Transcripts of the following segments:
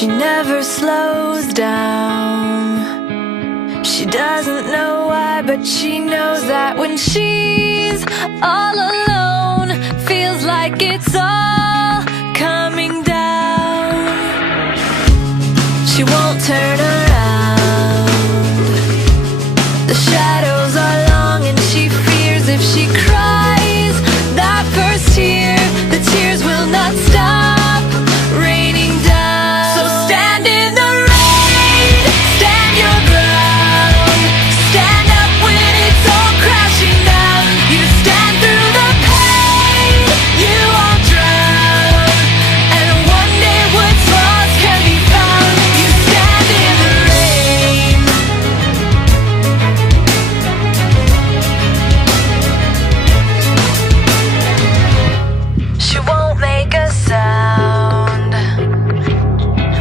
She never slows down. She doesn't know why, but she knows that when she's all alone, feels like it's all coming down. She won't turn around. The shadows are long and she fears if she cries that first tear, the tears will not stop raining down. So stand in the rain, stand your ground, stand up when it's all crashing down. You stand through the pain, you won't drown, and one day what's lost can be found. You stand in the rain. She won't make a sound,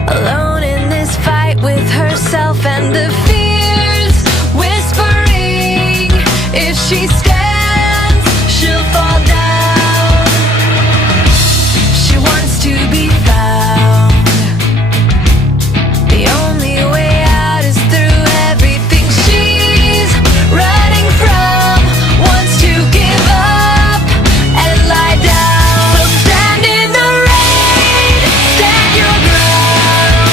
alone in this fight with herself and the fears whispering. If she stands, she'll fall down. She wants to be found. The only way out is through everything she's running from. Wants to give up and lie down. So stand in the rain, stand your ground,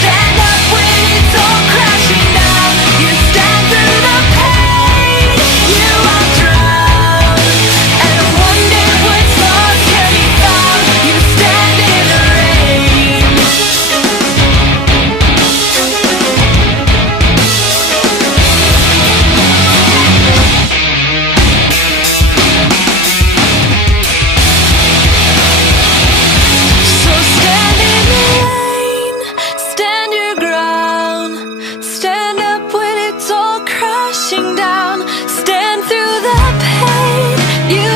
stand up when it's all crashing down. You stand through the pain, you won't drown, and one day what's lost can be found. You stand in the rain. So stand in the rain, stand your ground, stand up when it's all crashing down, stand through the pain, you